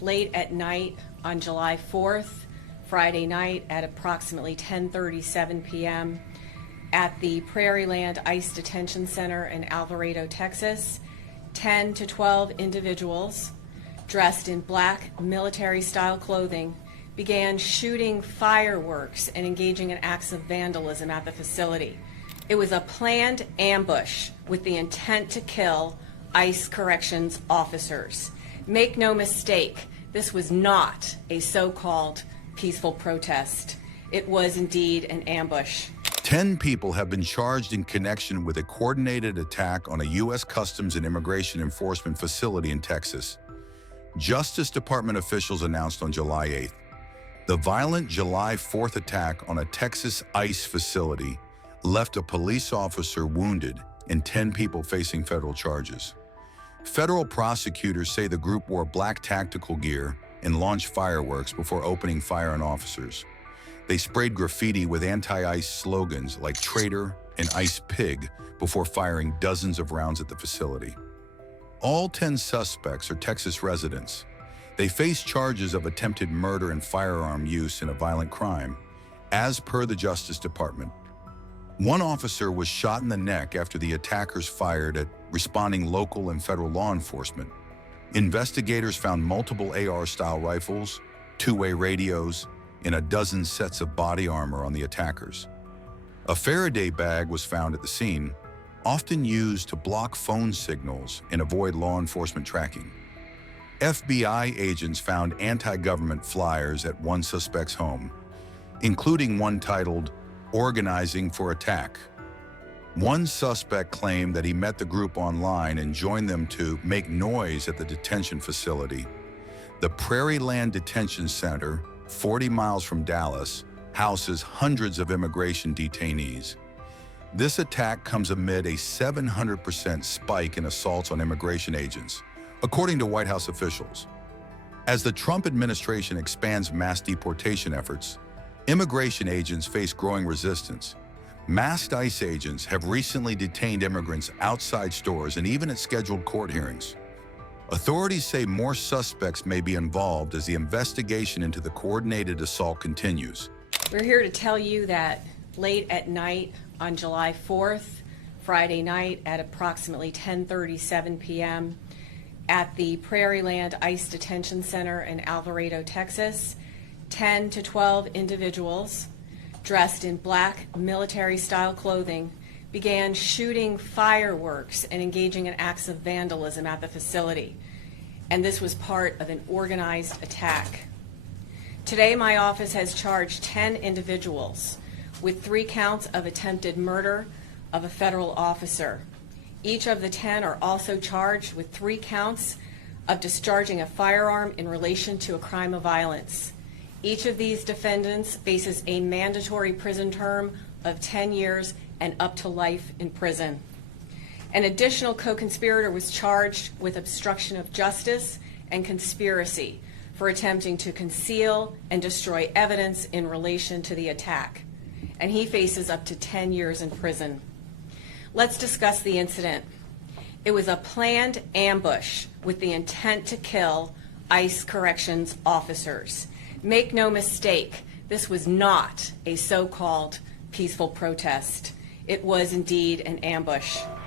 late at night on July 4th, Friday night at approximately 10:37 p.m. at the Prairieland ICE Detention Center in Alvarado, Texas, 10 to 12 individuals dressed in black military-style clothing began shooting fireworks and engaging in acts of vandalism at the facility. It was a planned ambush with the intent to kill ICE corrections officers. Make no mistake, this was not a so-called peaceful protest. It was indeed an ambush. 10 people have been charged in connection with a coordinated attack on a U.S. Customs and Immigration Enforcement facility in Texas. Justice Department officials announced on July 8th. The violent July 4th attack on a Texas ICE facility left a police officer wounded and 10 people facing federal charges. Federal prosecutors say the group wore black tactical gear and launched fireworks before opening fire on officers. They sprayed graffiti with anti-ICE slogans like traitor and ICE pig before firing dozens of rounds at the facility. All 10 suspects are Texas residents. They face charges of attempted murder and firearm use in a violent crime, as per the Justice Department. One officer was shot in the neck after the attackers fired at responding local and federal law enforcement. Investigators found multiple AR-style rifles, two-way radios, and a dozen sets of body armor on the attackers. A Faraday bag was found at the scene, often used to block phone signals and avoid law enforcement tracking. FBI agents found anti-government flyers at one suspect's home, including one titled, "Organizing for Attack." One suspect claimed that he met the group online and joined them to make noise at the detention facility. The Prairieland Detention Center, 40 miles from Dallas, houses hundreds of immigration detainees. This attack comes amid a 700% spike in assaults on immigration agents, according to White House officials. As the Trump administration expands mass deportation efforts, immigration agents face growing resistance. Masked ICE agents have recently detained immigrants outside stores and even at scheduled court hearings. Authorities say more suspects may be involved as the investigation into the coordinated assault continues. We're here to tell you that late at night on July 4th, Friday night at approximately 10:37 p.m. at the Prairieland ICE Detention Center in Alvarado, Texas, 10 to 12 individuals dressed in black military-style clothing began shooting fireworks and engaging in acts of vandalism at the facility. And this was part of an organized attack. Today, my office has charged 10 individuals with 3 counts of attempted murder of a federal officer. Each of the 10 are also charged with 3 counts of discharging a firearm in relation to a crime of violence. Each of these defendants faces a mandatory prison term of 10 years and up to life in prison. An additional co-conspirator was charged with obstruction of justice and conspiracy for attempting to conceal and destroy evidence in relation to the attack, and he faces up to 10 years in prison. Let's discuss the incident. It was a planned ambush with the intent to kill ICE corrections officers. Make no mistake, this was not a so-called peaceful protest. It was indeed an ambush.